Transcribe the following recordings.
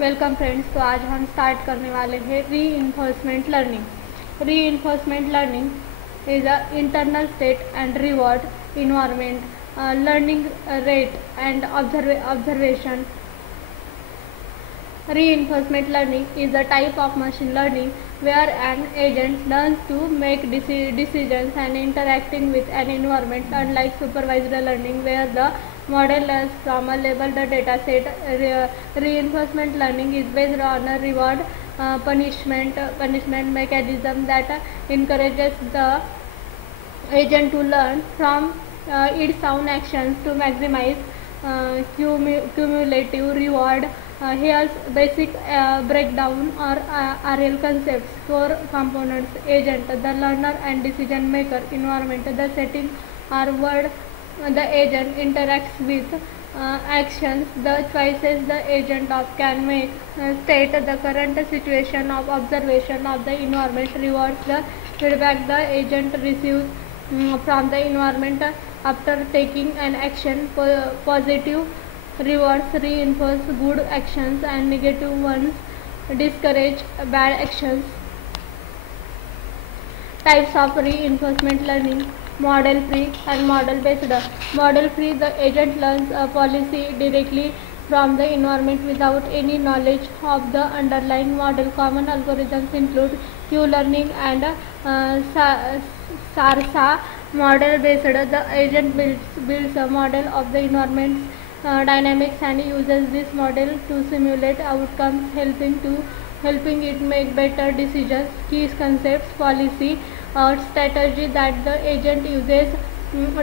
Welcome friends. तो आज हम स्टार्ट करने वाले हैं reinforcement learning. Reinforcement learning is a internal state and reward environment learning rate and observation. Reinforcement learning is a type of machine learning where an agent learns to make decisions and interacting with an environment, unlike supervised learning where the model learns from a labeled data set. Reinforcement learning is based on a reward punishment mechanism that encourages the agent to learn from its own actions to maximize cumulative reward. Here's basic breakdown or RL concepts. Four components: agent, the learner and decision maker; environment, the setting or world the agent interacts with; actions, the choices the agent can make; state, the current situation of observation of the environment; rewards, the feedback the agent receives from the environment after taking an action. Positive rewards reinforce good actions and negative ones discourage bad actions. Types of reinforcement learning: model free and model based. Model free, the agent learns a policy directly from the environment without any knowledge of the underlying model. Common algorithms include Q-learning and SARSA. Model based, the agent builds a model of the environment's dynamics and uses this model to simulate outcomes, helping it make better decisions. Key concepts: policy or strategy that the agent uses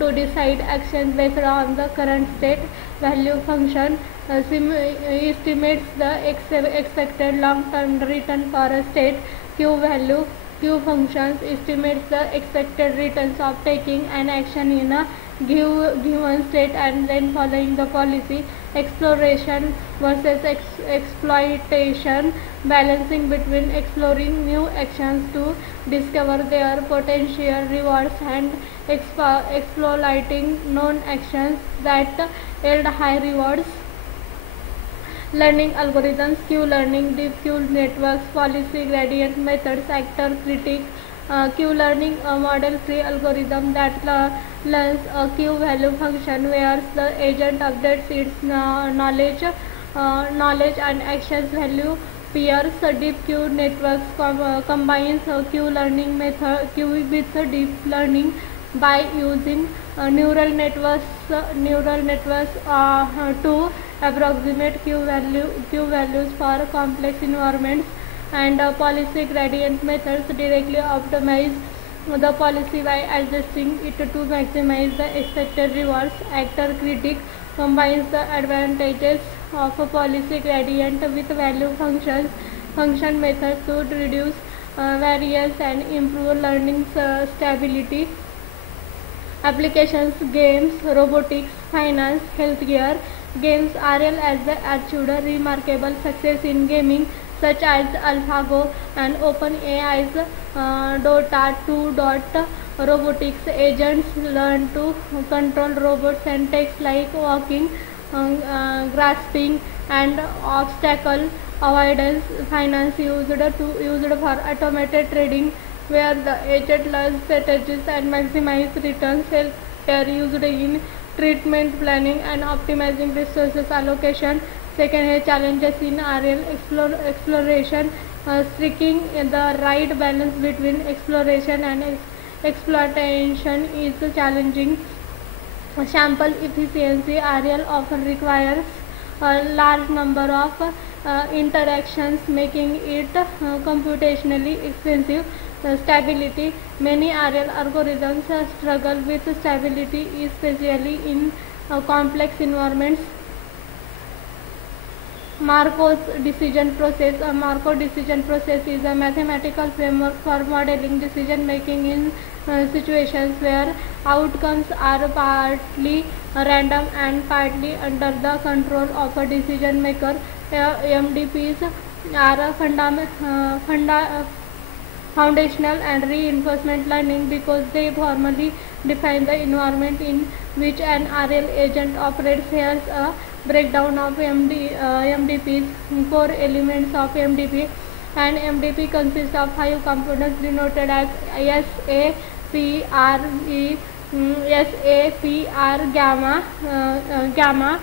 to decide actions based on the current state. Value function estimates the expected long-term return for a state. Q-value, Q functions estimates the expected returns of taking an action in a given state and then following the policy. Exploration versus exploitation, balancing between exploring new actions to discover their potential rewards and exploiting known actions that yield high rewards. Learning algorithms: Q-learning, deep Q networks, policy gradient methods, actor critic. Q-learning, a model-free algorithm that learns a Q-value function where the agent updates its knowledge and actions value pairs. Deep Q networks combines Q-learning method with deep learning by using neural networks to approximate Q values for complex environments. And policy gradient methods directly optimize the policy by adjusting it to maximize the expected rewards. Actor critic combines the advantages of a policy gradient with value function methods to reduce variance and improve learning stability. Applications: games, robotics, finance, healthcare. Games: RL has achieved a remarkable success in gaming such as AlphaGo and OpenAI's Dota 2. Robotics: agents learn to control robots and tasks like walking, grasping, and obstacle avoidance. Finance: used for automated trading, where the agent learns strategies and maximize returns. Healthcare: used in treatment planning and optimizing resources allocation. Second, challenges in RL exploration: striking the right balance between exploration and exploitation is challenging. Sample efficiency: RL often requires a large number of interactions, making it computationally expensive. Stability: many RL algorithms struggle with stability, especially in complex environments. Markov's decision process. A Markov decision process is a mathematical framework for modeling decision making in situations where outcomes are partly random and partly under the control of a decision maker. MDPs are foundational and reinforcement learning because they formally define the environment in which an RL agent operates. Here's a breakdown of MDPs. Core elements of MDP. An MDP consists of 5 components denoted as SAPR, gamma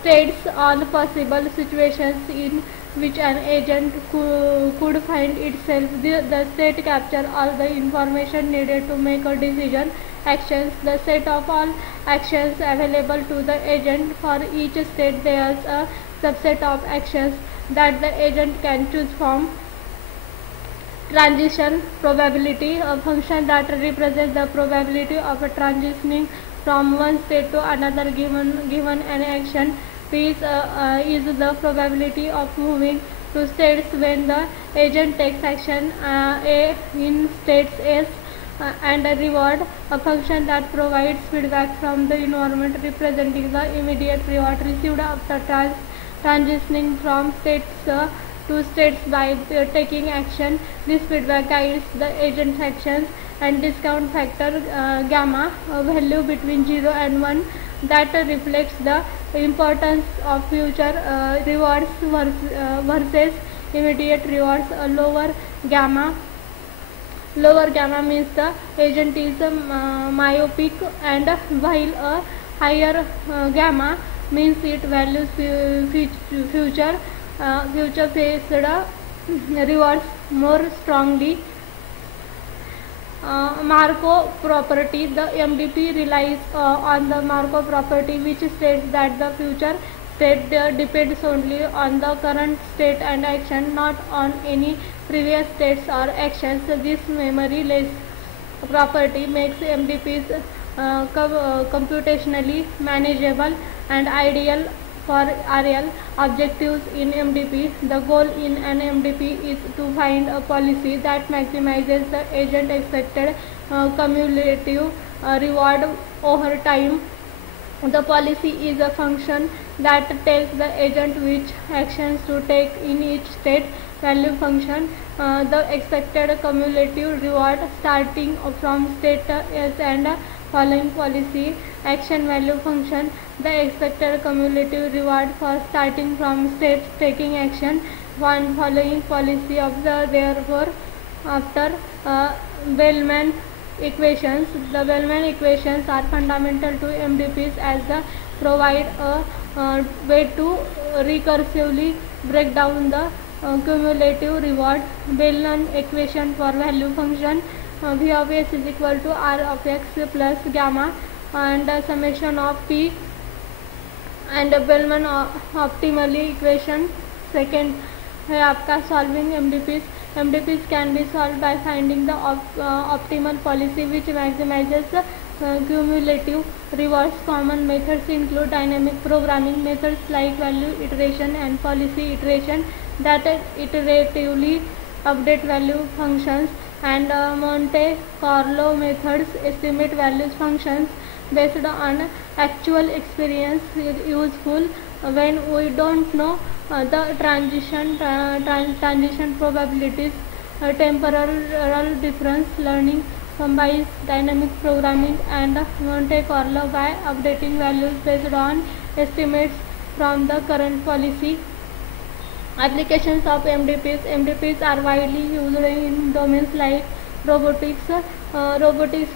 states all possible situations in which an agent could find itself. The state captures all the information needed to make a decision. Actions: the set of all actions available to the agent. For each state there is a subset of actions that the agent can choose from. Transition probability, a function that represents the probability of transitioning from one state to another given an action. P is the probability of moving to states when the agent takes action A in states S. And a reward, a function that provides feedback from the environment representing the immediate reward received after transitioning from states to states by taking action. This feedback guides the agent's actions. And discount factor, gamma, a value between 0 and 1 that reflects the importance of future rewards versus immediate rewards. A lower gamma means the agent is myopic, and while a higher gamma means it values future faced rewards more strongly. Markov property, the MDP relies on the Markov property, which states that the future state depends only on the current state and action, not on any previous states or actions. This memory-less property makes MDPs computationally manageable and ideal for RL objectives in MDP. The goal in an MDP is to find a policy that maximizes the agent expected cumulative reward over time. The policy is a function that tells the agent which actions to take in each state. Value function, the expected cumulative reward starting from state S and following policy. Action value function, the expected cumulative reward for starting from states taking action one following policy. Therefore, after Bellman equations. The Bellman equations are fundamental to MDPs as they provide a way to recursively break down the cumulative reward. Bellman equation for value function, V of S is equal to R of X plus gamma and summation of P, and Bellman optimally equation second है आपका solving MDPs can be solve by finding the optimal policy which maximises cumulative rewards. Common methods include dynamic programming methods like value iteration and policy iteration that iteratively update value functions, and Monte Carlo methods estimate values functions based on actual experience, useful when we don't know the transition probabilities. Temporal difference learning combines dynamic programming and Monte Carlo by updating values based on estimates from the current policy. Applications of MDPs are widely used in domains like robotics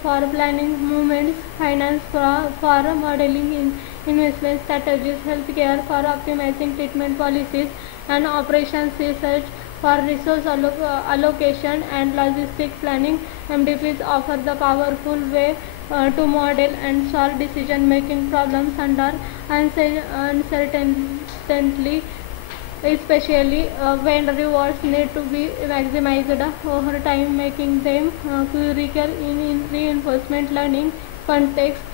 for planning movements, finance for modeling investment strategies, healthcare for optimizing treatment policies, and operations research for resource allocation and logistic planning. MDPs offer the powerful way to model and solve decision-making problems under uncertainty, especially when rewards need to be maximized over time, making them critical in reinforcement learning contexts.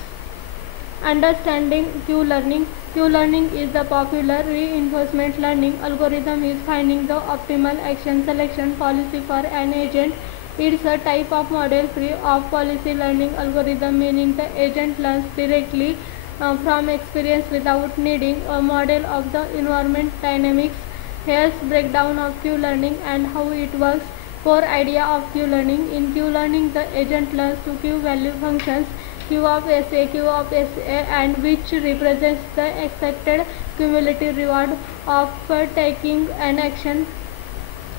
Understanding Q-learning. Q-learning is the popular reinforcement learning algorithm is finding the optimal action selection policy for an agent. It's a type of model-free of policy learning algorithm, meaning the agent learns directly from experience without needing a model of the environment dynamics. Here's breakdown of Q-learning and how it works. Core idea of Q-learning. In Q-learning, the agent learns to Q value functions. Q of SA, and which represents the expected cumulative reward of taking an action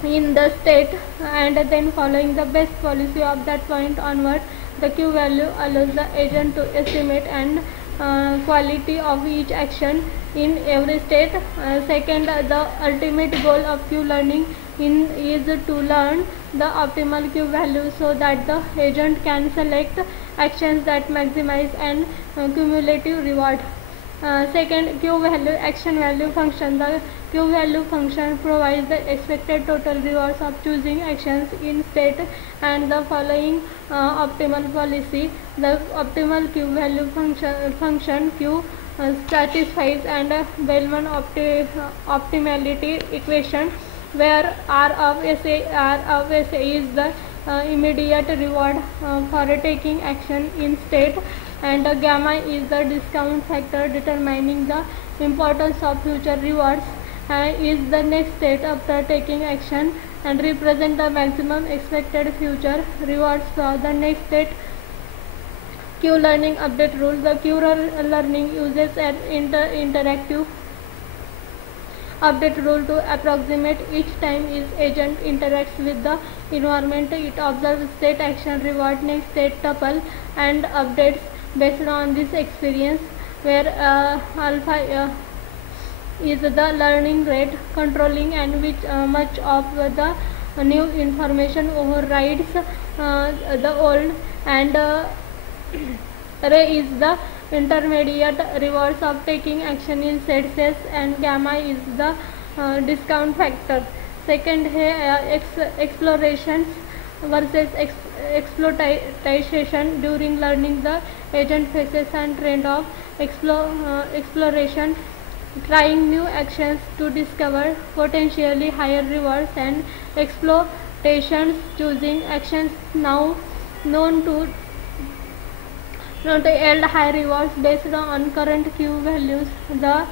in the state, and then following the best policy of that point onward. The Q value allows the agent to estimate and quality of each action in every state. Second, the ultimate goal of Q learning is to learn the optimal Q value so that the agent can select actions that maximize an cumulative reward. Second, Q value action value function. The Q value function provides the expected total rewards of choosing actions in state and the following optimal policy. The optimal Q value function Q satisfies and Bellman optimality equation, where R of SA is the immediate reward for taking action in state, and gamma is the discount factor determining the importance of future rewards, is the next state after taking action, and represent the maximum expected future rewards for the next state. Q learning update rule. The Q learning uses an interactive update rule to approximate each time its agent interacts with the environment. It observes state action reward next state tuple and updates based on this experience, where alpha is the learning rate controlling and which much of the new information overrides the old, and ray is the intermediate rewards of taking action in set sets, and gamma is the discount factor. Second है explorations versus exploitation. During learning, the agent faces a trend of exploration, trying new actions to discover potentially higher rewards, and exploitations, choosing actions now known to yield high rewards based on current Q values. The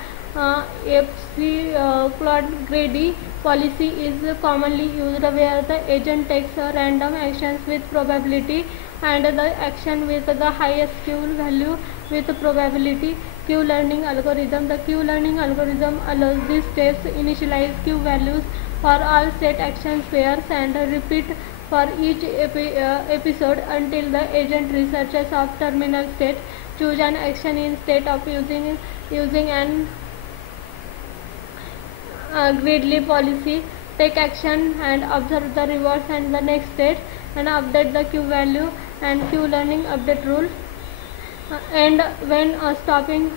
Epstein-Plot-Grady policy is commonly used, where the agent takes random actions with probability and the action with the highest Q value with probability. Q learning algorithm. The Q learning algorithm allows these steps initialize Q values for all state action pairs and repeat for each episode until the agent researches of terminal state, choose an action in state of using an Gridley policy, take action and observe the rewards and the next state, and update the Q value and Q learning update rule. And when stopping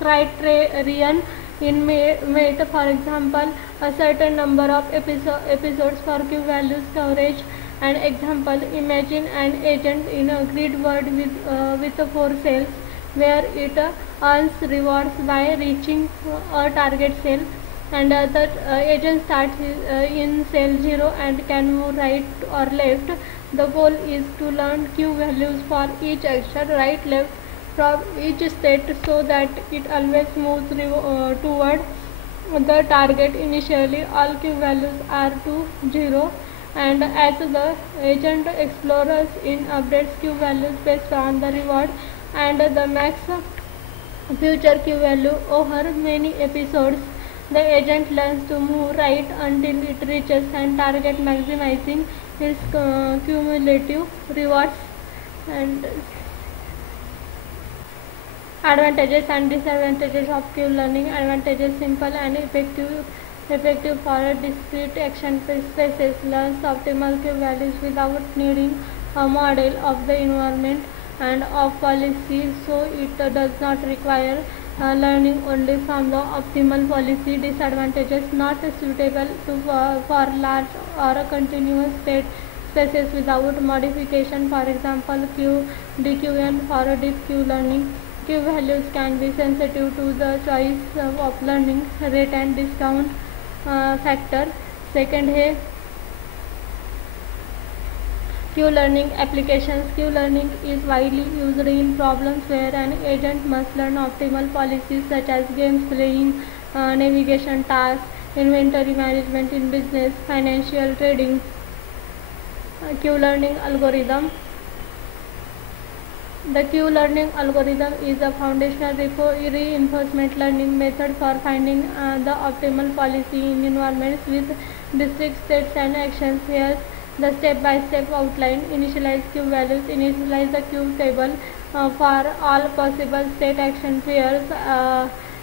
criterion in mate, for example, a certain number of episodes for Q values coverage. An example: imagine an agent in a grid world with 4 cells, where it earns rewards by reaching a target cell, and the agent starts in cell 0 and can move right or left. The goal is to learn Q values for each action, right, left, from each state, so that it always moves toward the target. Initially, all Q values are to 0, and as the agent explores in updates Q values based on the reward and the max future Q value over many episodes, the agent learns to move right until it reaches and target, maximizing its cumulative rewards. And advantages and disadvantages of Q learning. Advantages: simple and effective for discrete action spaces, learns optimal Q values without needing a model of the environment and of policy, so it does not require learning only from the optimal policy. Disadvantages: not suitable for large or continuous state spaces without modification, for example DQN for deep Q learning. Q values can be sensitive to the choice of learning rate and discount factor. Second है Q learning applications. Q learning is widely used in problems where an agent must learn optimal policies such as games playing, navigation tasks, inventory management in business, financial trading. Q learning algorithm. The Q learning algorithm is a foundational reinforcement learning method for finding the optimal policy in environments with distinct states and actions. Here, the step-by-step outline: initialize Q values, initialize the Q table for all possible state action pairs,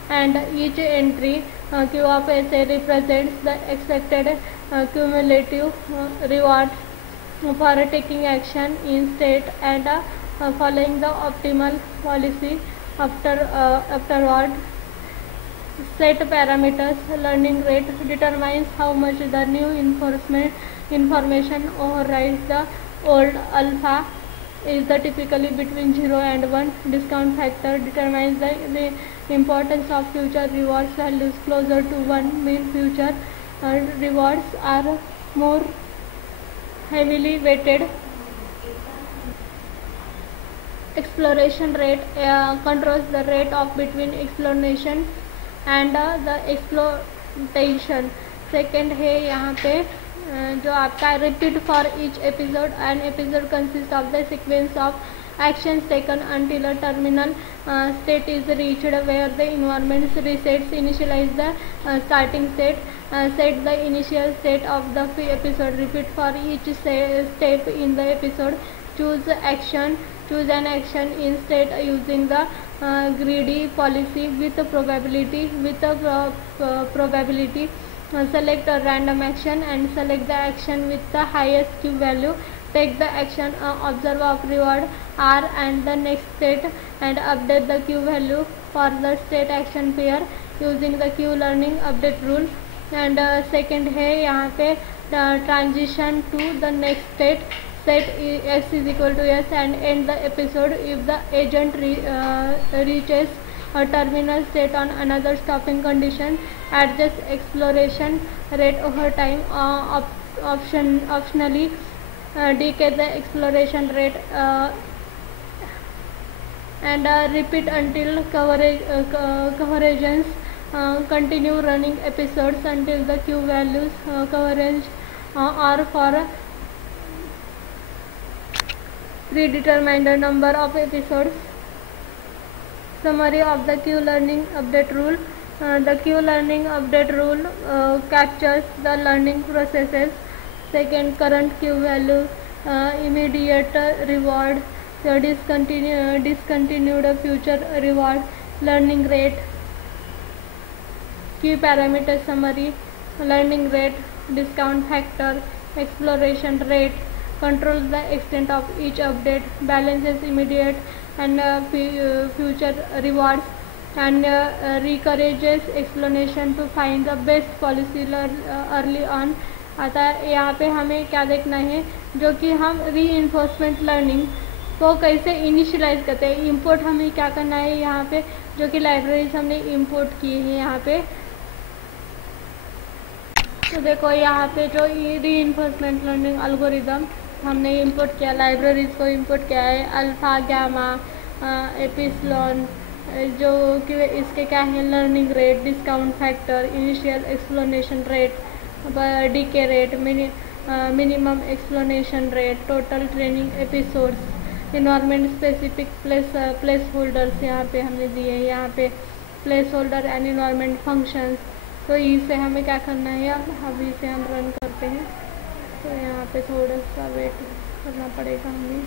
and each entry Q of SA represents the expected cumulative reward for taking action in state and following the optimal policy afterward. Set parameters. Learning rate determines how much the new information overrides the old. Alpha is the typically between 0 and 1. Discount factor determines the importance of future rewards values closer to 1 mean future rewards are more heavily weighted. Exploration rate controls the rate of between exploration and the exploitation. Second है यहाँ पे जो आपका repeat for each episode. An episode consist of the sequence of actions taken until a terminal state is reached where the environment resets. Initialize the starting state. Set the initial state of the episode. Repeat for each step in the episode. Choose an action in state using the greedy policy with probability. Select a random action and select the action with the highest Q value. Take the action, observe of reward R and the next state and update the Q value for the state action pair using the Q learning update rule. And second है यहाँ पे transition to the next state. Set x is equal to s and end the episode if the agent reaches a terminal state on another stopping condition. Adjust exploration rate over time. Optionally decay the exploration rate and repeat until convergence. Continue running episodes until the Q values converge or for predetermined number of episodes. Summary of the Q learning update rule. The Q learning update rule captures the learning processes. Second, current Q value, immediate reward, discontinued future reward, learning rate. Key parameter summary: learning rate, discount factor, exploration rate, controls the extent of each update, balances immediate and future rewards, and encourages explanation to find the best policy early on. आता है यहाँ पे हमें क्या देखना है, जो कि हम रीइंफोर्समेंट लर्निंग को कैसे इनिशियलाइज करते हैं. इंपोर्ट हमें क्या करना है यहाँ पे, जो कि लाइब्रेरीज हमने इंपोर्ट की है यहाँ पे. तो देखो यहाँ पे जो रीइंफोर्समेंट लर्निंग एल्गोरिदम हमने इंपोर्ट किया, लाइब्रेरीज को इंपोर्ट किया है. अल्फा, गामा, एपिसिलॉन, जो कि इसके क्या है, learning rate, discount factor, initial exploration rate, decay rate, minimum exploration rate, total training episodes, environment specific placeholders यहाँ पे हमने दिए हैं. यहाँ पे placeholder and environment functions. तो इसे हमें क्या करना है, अब इसे हम रन करते हैं. तो यहाँ पे थोड़ा सा वेट करना पड़ेगा हमें.